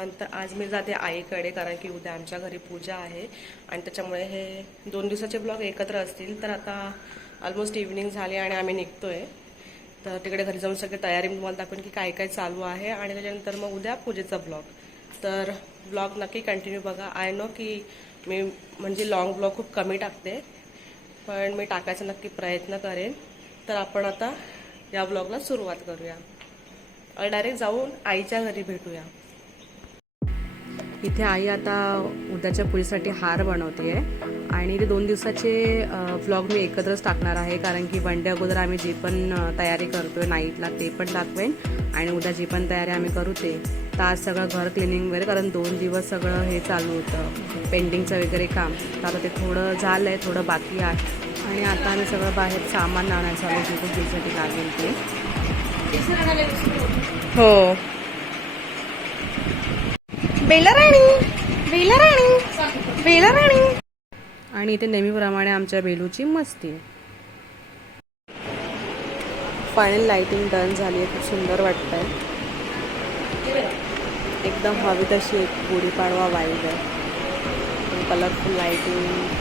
Everyone. तर आज मी जाते आईकडे कारण की उद्या आमच्या घरी पूजा आहे आणि त्याच्यामुळे हे 2 दिवसाचे ब्लॉग एकत्र असतील. तर आता ऑलमोस्ट इव्हनिंग झाली आणि आम्ही निघतोय. तर तिकडे घरी जाऊन सगळी तयारी मी तुम्हाला दाखवेन की काय काय चालू आहे आणि त्याच्यानंतर मग उद्या पूजेचा ब्लॉग. तर ब्लॉग नक्की कंटिन्यू बघा. आय नो की मी म्हणजे लॉंग ब्लॉग खूप कमी टाकते, पण मी टाकायचा नक्की प्रयत्न करेन. तर आपण आता या ब्लॉगला सुरुवात करूया. डायरेक्ट जाऊन आईच्या घरी भेटूया. इथे आई आता उद्याच्या पूजेसाठी हार बनवते आणि ते 2 दिवसाचे व्लॉग मी एकत्रच टाकणार आहे कारण की वन डे अगोदर आम्ही जी पण तयारी करतोय नाईटला ते पण दाखवेन आणि उद्या जी पण तयारी आम्ही करू ते. तर आज सगळं घर क्लिनिंग वगैरे कारण 2 दिवस सगळं हे चालू होतं पेंटिंगचं वगैरे काम. तर आता ते थोडं झालं आहे, थोडं बाकी आहे आणि आता आम्ही सगळं बाहेर सामान आणायचं आलो जे पूजेसाठी लागेल ते. हो बेलाराणी बेलाराणी बेलाराणी. आणि इथे नेहमीप्रमाणे आमच्या बेलूची मस्ती. फायनल लाइटिंग डन झाली आहे, खूप सुंदर वाटतंय. एकदम हवी तशी एक गुढीपाडवा वाईब आहे. Colourful lighting.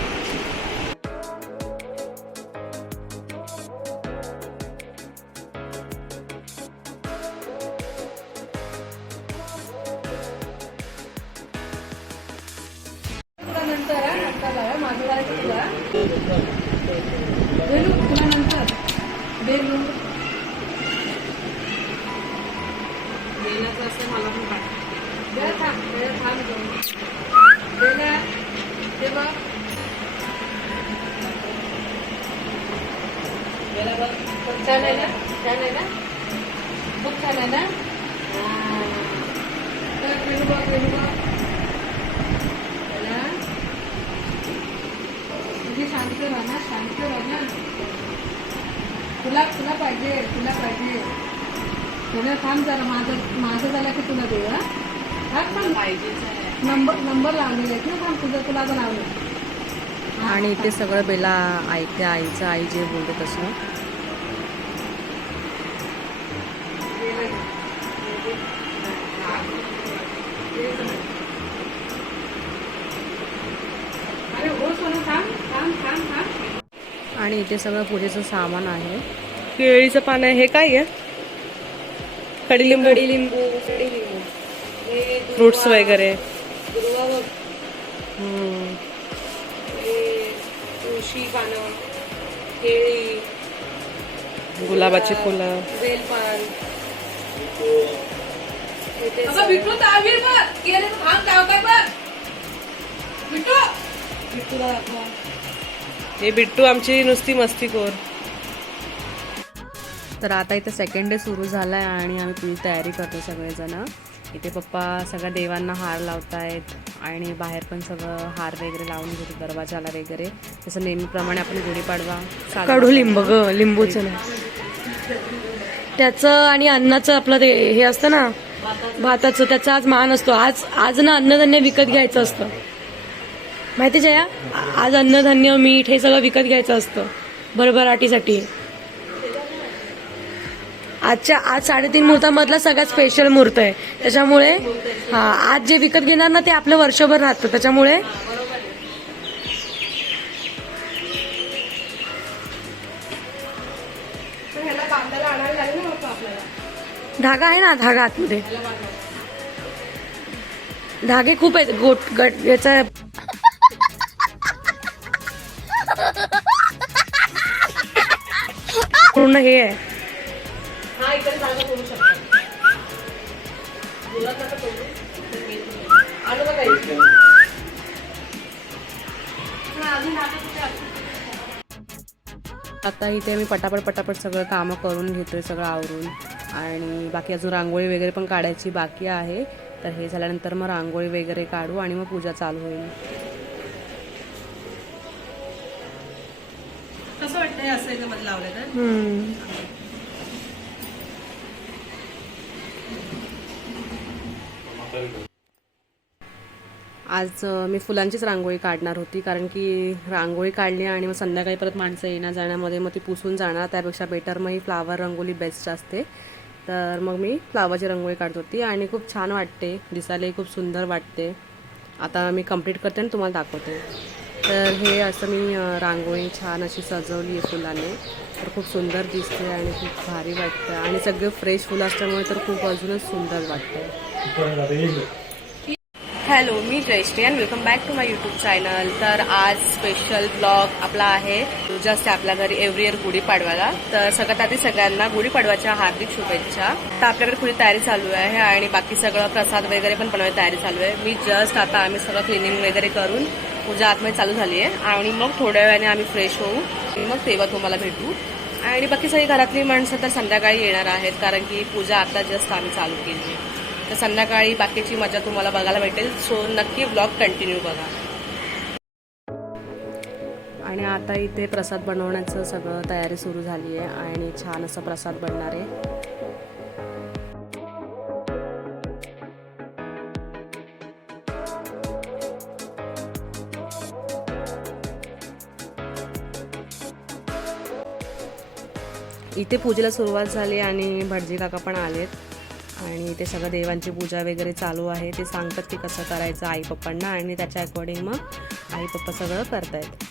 छान आहे ना, छान आहे ना, खूप छान आहे ना. शांत राहा ना, शांत राहा ना. तुला तुला पाहिजे, तुला पाहिजे. तुला थांब जरा, माझं माझं झालं की तुला देऊ. हा पण पाहिजे. नंबर लावलेले आहेत ना, थांब तुझं तुला पण लावलं. आणि इथे सगळं बेला ऐकते आईचं, आई जे बोलते तसं. आणि इथे सगळं पूजेचं सामान आहे. केळीचं पान आहे. हे काय आहे? कडीलिंबू. फ्रुट्स वगैरे. तुळशी पानं, केळी, गुलाबाची फुलं, बेलपान. हे बिट्टू आमची नुसती मस्तीखोर. तर आता इथे सेकंड डे सुरू झालाय आणि आम्ही पूर्ण तयारी करतो सगळेजण. इथे पप्पा सगळ्या देवांना हार लावतायत आणि बाहेर पण सगळं हार वगैरे लावून घेतो दरवाजाला वगैरे. जसं नेहमीप्रमाणे आपण गुढीपाडवा कडुलिंब ग, लिंबूचं नाही त्याचं. आणि अन्नाचं आपलं ते हे असतं ना भाताचं, त्याचा आज मान असतो. आज ना अन्नधान्य विकत घ्यायचं असतं माहिती जया. आज अन्नधान्य मीठ हे सगळं विकत घ्यायचं असतं भरभराटीसाठी. आज 3:30 मुहूर्तामधला सगळ्यात स्पेशल मुहूर्त आहे त्याच्यामुळे. हा, आज जे विकत घेणार ना ते आपलं वर्षभर राहतं त्याच्यामुळे. धागा आहे ना, धागा आतमध्ये धागे खूप आहेत. गट याचा पूर्ण हे आहे. आता इथे मी पटापट सगळं कामं करून घेतोय, सगळं आवरून. आणि बाकी अजून रांगोळी वगैरे पण काढायची बाकी आहे. तर हे झाल्यानंतर मग रांगोळी वगैरे काढू आणि मग पूजा चालू होईल. कसं वाटतंय असं याच्यामध्ये लावलं तर. आज मी फुलांचीच रांगोळी काढणार होती कारण की रांगोळी काढली आणि मग संध्याकाळी परत माणसं येण्या जाण्यामध्ये मग ती पुसून जाणार. त्यापेक्षा बेटर मग ही फ्लावर रंगोली बेस्ट असते. तर मग मी फ्लावरची रांगोळी काढत होती आणि खूप छान वाटते, दिसायलाही खूप सुंदर वाटते. आता मी कंप्लीट करते आणि तुम्हाला दाखवते. तर हे असं मी रांगोळी छान अशी सजवली आहे फुलाने, तर खूप सुंदर दिसते आणि खूप भारी वाटतं आणि सगळे फ्रेश फुलं असल्यामुळे तर खूप अजूनच सुंदर वाटतं. हॅलो, मी Jayashree and welcome back to my YouTube channel. तर आज स्पेशल ब्लॉग आपला आहे पूजा असते आपल्या घरी एव्हरी इयर गुढीपाडव्याला. तर सगळ्यात आधी सगळ्यांना गुढीपाडव्याच्या हार्दिक शुभेच्छा. तर आपल्याकडे पुढे तयारी चालू आहे आणि बाकी सगळं प्रसाद वगैरे पण बनवायची तयारी चालू आहे. मी जस्ट आता आम्ही सगळं क्लिनिंग वगैरे करून पूजा आतमध्ये चालू झाली आहे आणि मग थोड्या वेळाने आम्ही फ्रेश होऊ आणि मग तेव्हा तुम्हाला भेटू. आणि बाकी सगळी घरातली माणसं तर संध्याकाळी येणार आहेत, कारण की पूजा आता जस्ट आम्ही चालू केली. तर संध्याकाळी बाकीची मजा तुम्हाला बघायला भेटेल, सो नक्की ब्लॉग कंटिन्यू बघा. आणि आता इथे प्रसाद बनवण्याचं सगळं तयारी सुरू झाली आहे आणि छान असं प्रसाद बनणार आहे. इथे पूजेला सुरुवात झाली आणि भटजी काका पण आलेत आणि ते सगळं देवांची पूजा वगैरे चालू आहे. ते सांगतात की कसं करायचं आई पप्पांना आणि त्याच्या अकॉर्डिंग मग आई पप्पा सगळं करतायत.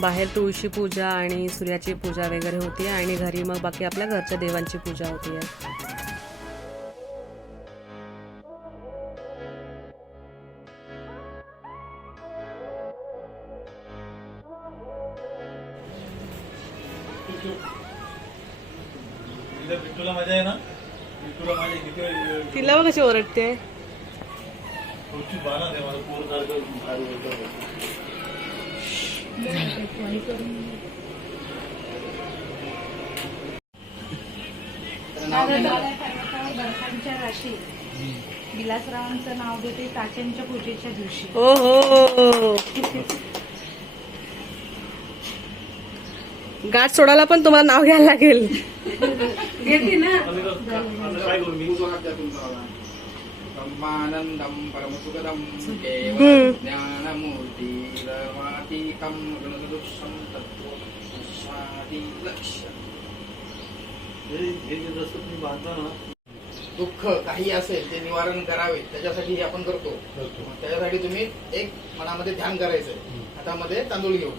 बाहेर तुळशी पूजा आणि सूर्याची पूजा वगैरे होती आणि घरी मग बाकी आपल्या घरच्या देवांची पूजा होती आहे. बिट्टूला मजा आहे ना? बिट्टूला माझी किती वेळ तिला बघ कशी ओरडते. पुढची बाणा दे मला पूर्ण बर्फांच्या राशी विलासरावांचं नाव देते तात्यांच्या पूजेच्या दिवशी. हो हो, गाठ सोडायला पण तुम्हाला नाव घ्यायला लागेल. घेते ना. काय करू मी? ब्रह्मानंदं परमसुखदं केवलं ज्ञानमूर्ति रमातीतं गणदुष्यं तत्त्वशादी लक्ष्य. हे जे जसं तुम्ही बांधता ना, दुःख काही असेल ते निवारण करावे त्याच्यासाठी हे आपण करतो. त्याच्यासाठी तुम्ही एक मनामध्ये ध्यान करायचंय. हातामध्ये तांदूळ घेऊन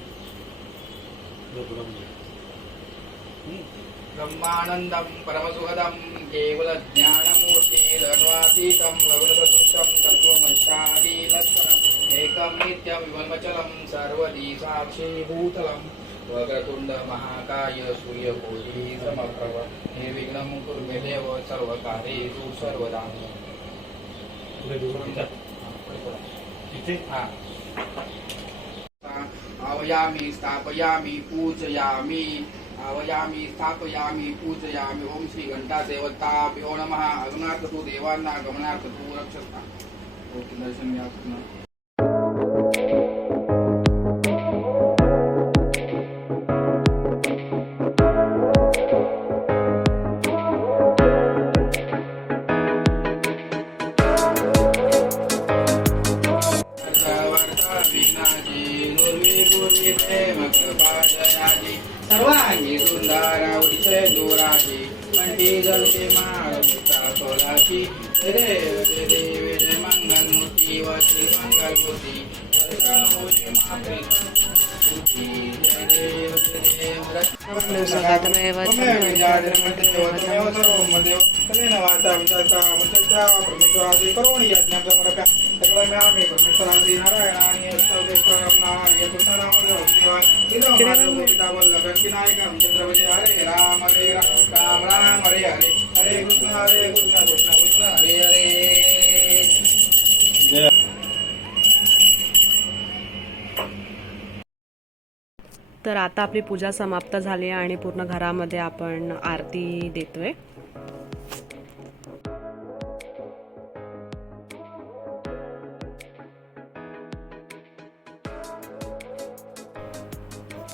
ब्रह्मानंदं परमसुखदं केवलं ज्ञानमूर्ति धर्वातीतं गगनसदृशं तत्त्वमशादी लक्षणम् एकं नित्यं विमलमचलं सर्वदी साक्षी भूतलं वक्रतुंड महाकाय सूर्यकोटि समप्रभ निर्विघ्नं कुरु मे देव सर्वकार्येषु सर्वदा. आवयामि स्थापयामि पूजयामि आवयामि स्थापयामि पूजयामि. ओम श्री घंटा देवताभ्यो नमः. आगमनार्थ तू देवांना गमनार्थ तू रक्षता. ओके, दर्शन घ्या पूर्ण. सर्वांगी सुंदरा उदिते दोराची कंठी जलते मारुता सोलाची. देव देवी मंगल मूर्ती वती मंगल मूर्ती हरे राम हरे राम राम हरे हरे हरे कृष्ण कृष्ण कृष्ण हरे हरे. तर आता आपली पूजा समाप्त झाली आणि पूर्ण घरामध्ये आपण आरती देतोय.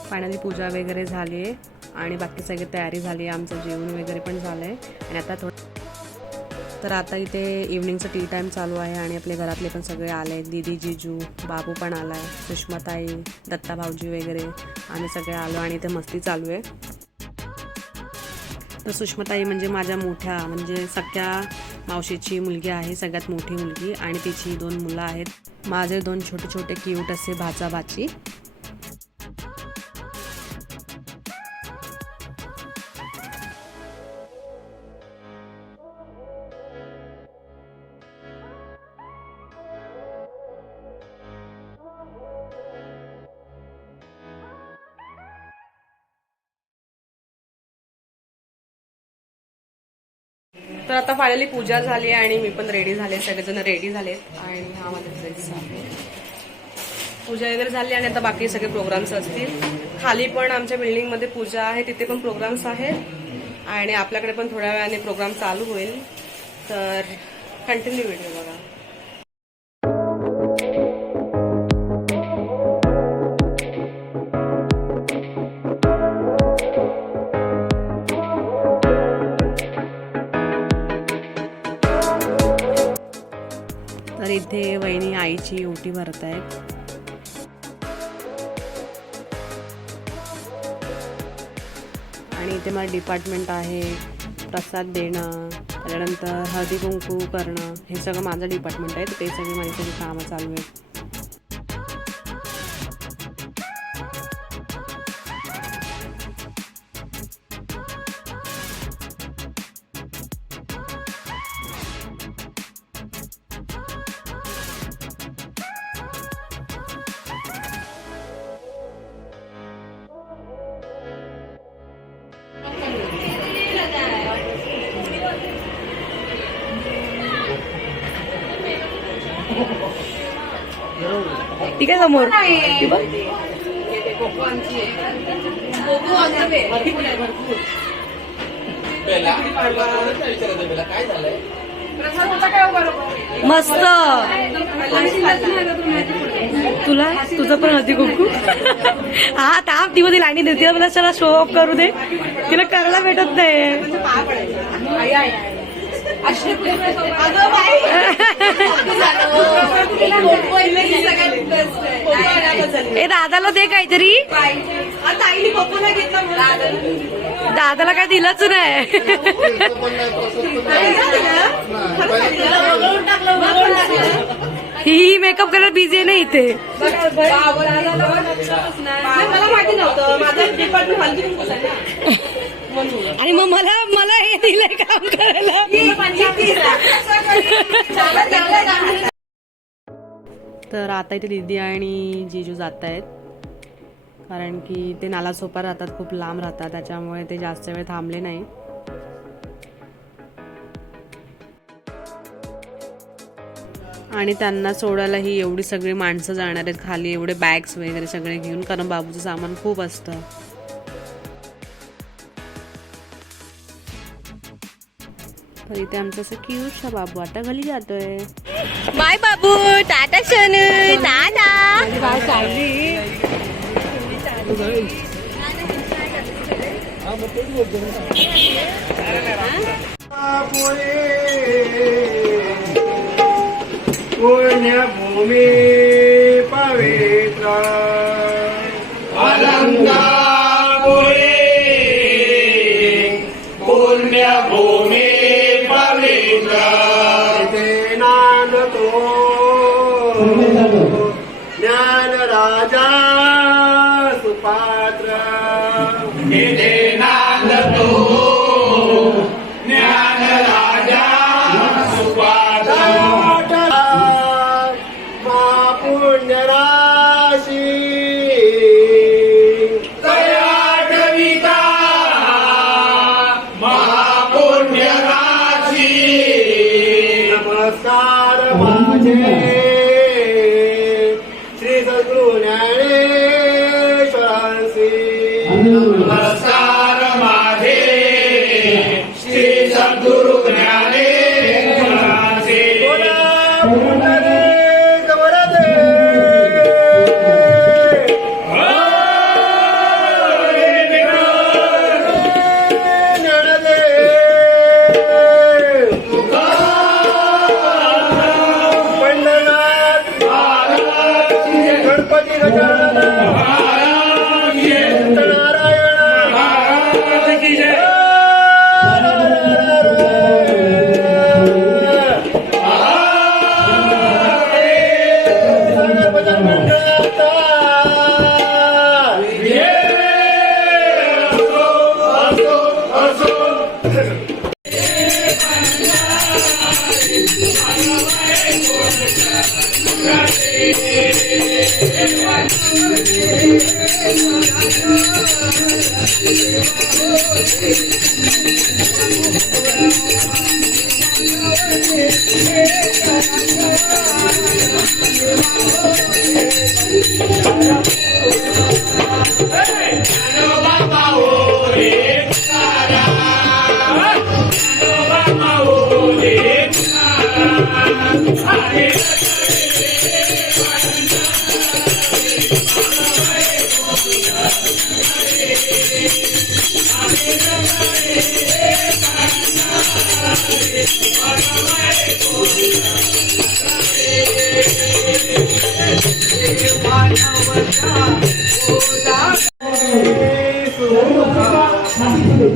फायनली पूजा वगैरे झाली आहे आणि बाकी सगळी तयारी झाली आहे. आमचं जेवण वगैरे पण झालं आहे आणि आता तर आता इथे इव्हनिंगचं टी टाईम चालू आहे आणि आपले घरातले पण सगळे आले आहेत. दीदी, जिजू, बाबू पण आला आहे, सुषमाताई, दत्ता भाऊजी वगैरे आम्ही सगळे आलो आणि इथे मस्ती चालू आहे. तर सुषमाताई म्हणजे माझ्या मोठ्या म्हणजे सख्या मावशीची मुलगी आहे, सगळ्यात मोठी मुलगी, आणि तिची 2 मुलं आहेत. माझे 2 छोटे छोटे क्यूट असे भाचा भाची. तर आता फायनली पूजा झाली आणि मी पण रेडी झाले, सगळेजण रेडी झालेत आणि हा माझा ड्रेस आहे. पूजा वगैरे झाली आणि आता बाकी सगळे प्रोग्राम्स असतील. खाली पण आमच्या बिल्डिंगमध्ये पूजा आहे, तिथे पण प्रोग्राम्स आहेत आणि आपल्याकडे पण थोड्या वेळाने प्रोग्राम चालू होईल. तर कंटिन्यू व्हिडिओ बघा. तर इथे वहिनी आईची ओटी भरत आहेत. आणि इथे माझं डिपार्टमेंट आहे, प्रसाद देणं, त्यानंतर हळदी कुंकू करणं, हे सगळं माझं डिपार्टमेंट आहे. ते सगळी माझी सगळी कामं चालू आहेत. ठीक आहे समोर. मस्त. तुला तुझं पण हळदी कुंकू. हा ताप ती मध्ये लाईनी देते मला, चला शो ऑफ करू दे, तिला करायला भेटत नाही. ए दादाला दे काहीतरी. दादाला काय दिलंच नाही. ही मेकअप करायला बिझी आहे ना इथे. मला माहिती नव्हतं, माझं डिपार्टमेंट हल्दी कुंकूच आहे ना. आणि मग मला हे दिलंय काम करायला. तर आता इथे दीदी आणि जिजू जात आहेत, कारण की ते नालासोपारा राहतात, खूप लांब राहतात, त्याच्यामुळे ते जास्त वेळ थांबले नाही. आणि त्यांना सोडायला ही एवढी सगळी माणसं जाणार आहेत खाली, एवढे बॅग्स वगैरे सगळे घेऊन, कारण बाबूचं सामान खूप असतं. तर इथे आमचं असं क्यूटसा बाबू आता घरी जातोय. बाय बाबू, टाटा सोनू, टाटा. पुण्यभूमी पवित्र अलंकापुरी पुण्यभूमी पवित्र इथे नांदतो ज्ञान राजा सुपात्र. इथे नांदतो ज्ञान राजा सुपात्र. पुण्यराशी तया कविता महापुण्यराशी. नमस्कार माझे श्री सद्गुरु ज्ञानेश्वरांसी. नमस्कार माझे श्री सद्गुरु ज्ञानेश्वरांसी. तुका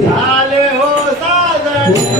झाले हो साजन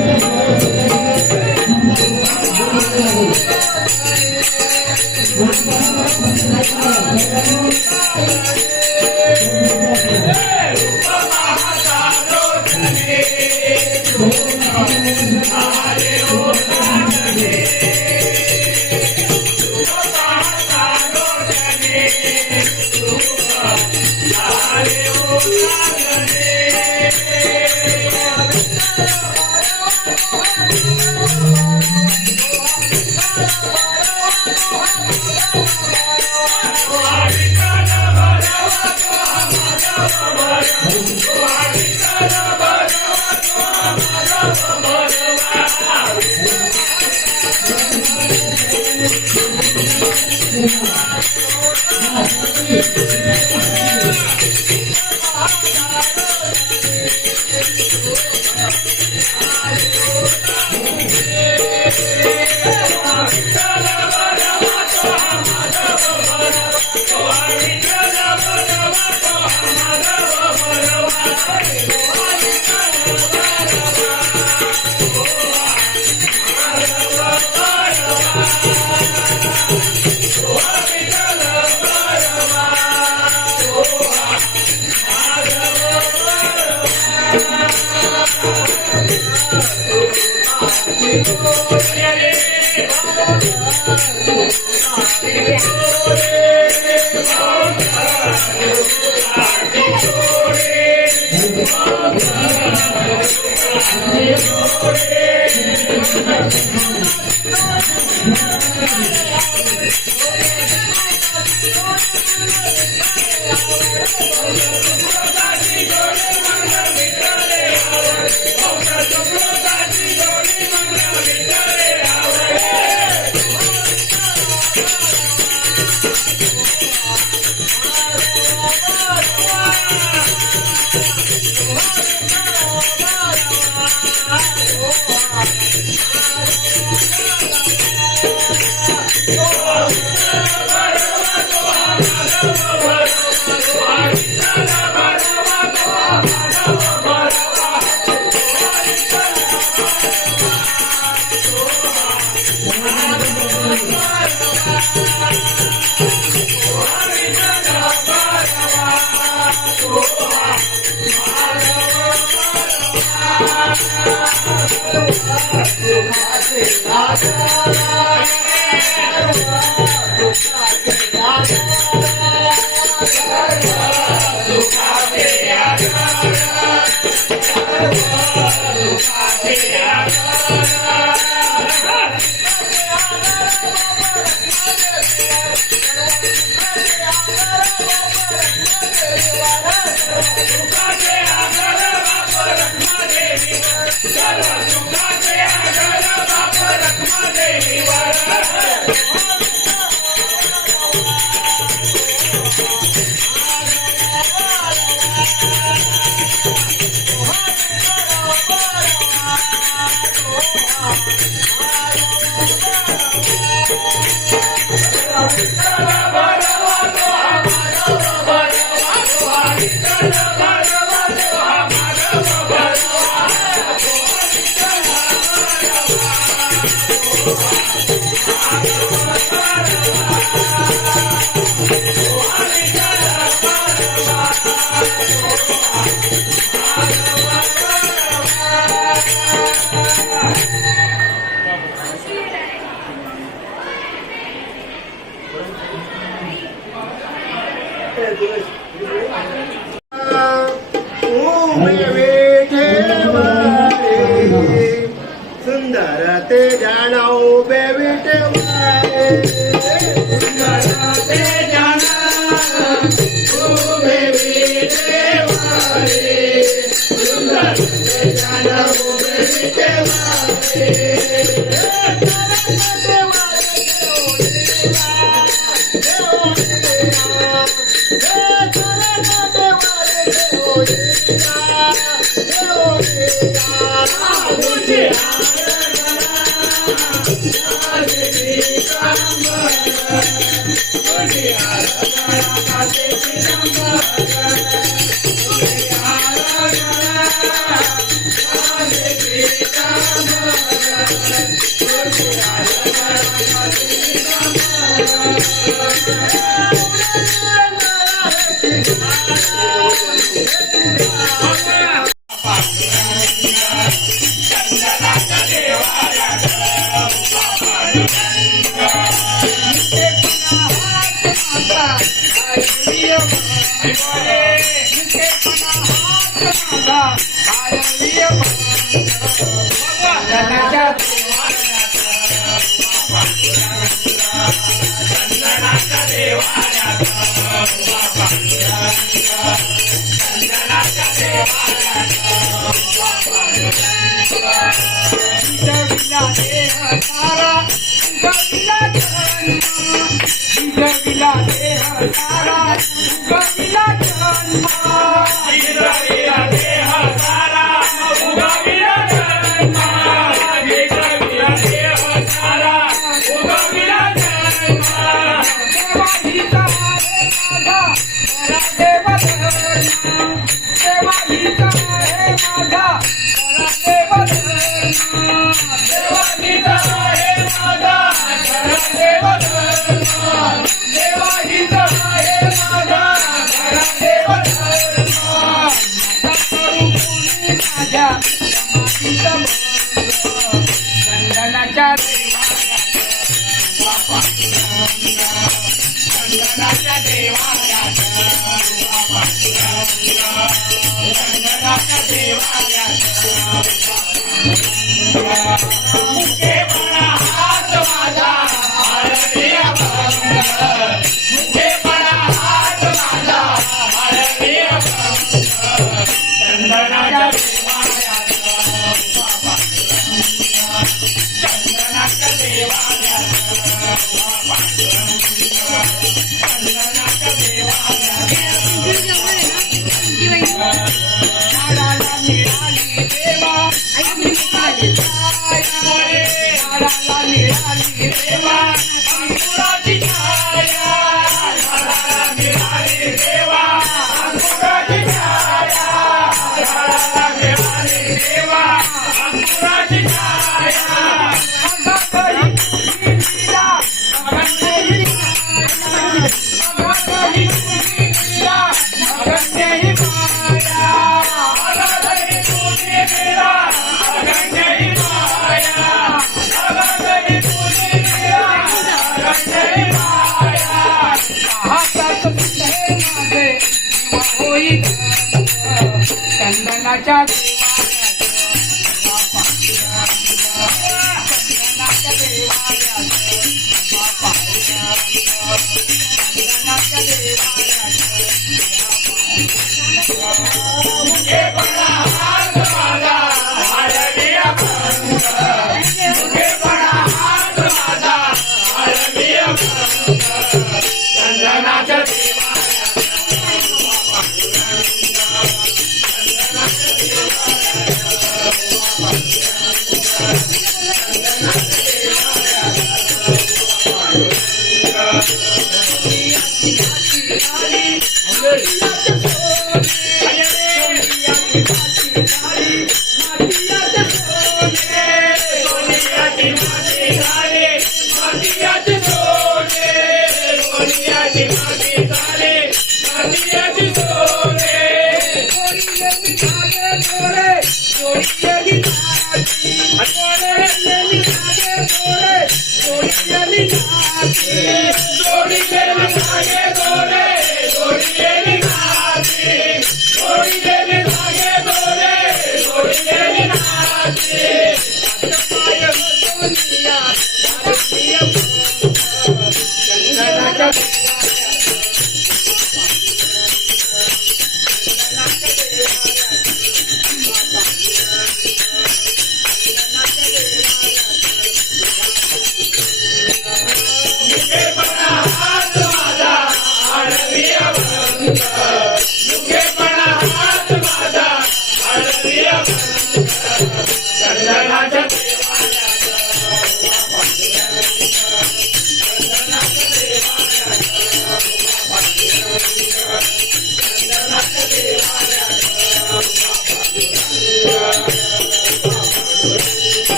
जोड़ी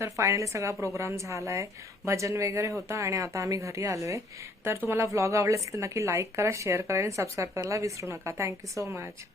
तर फायनली सगळा प्रोग्राम झाला आहे, भजन वगैरे होतं आणि आता आम्ही घरी आलोय. तर तुम्हाला व्लॉग आवडला असेल तर नक्की लाईक करा, शेअर करा आणि सबस्क्राईब करायला विसरू नका. Thank you so much.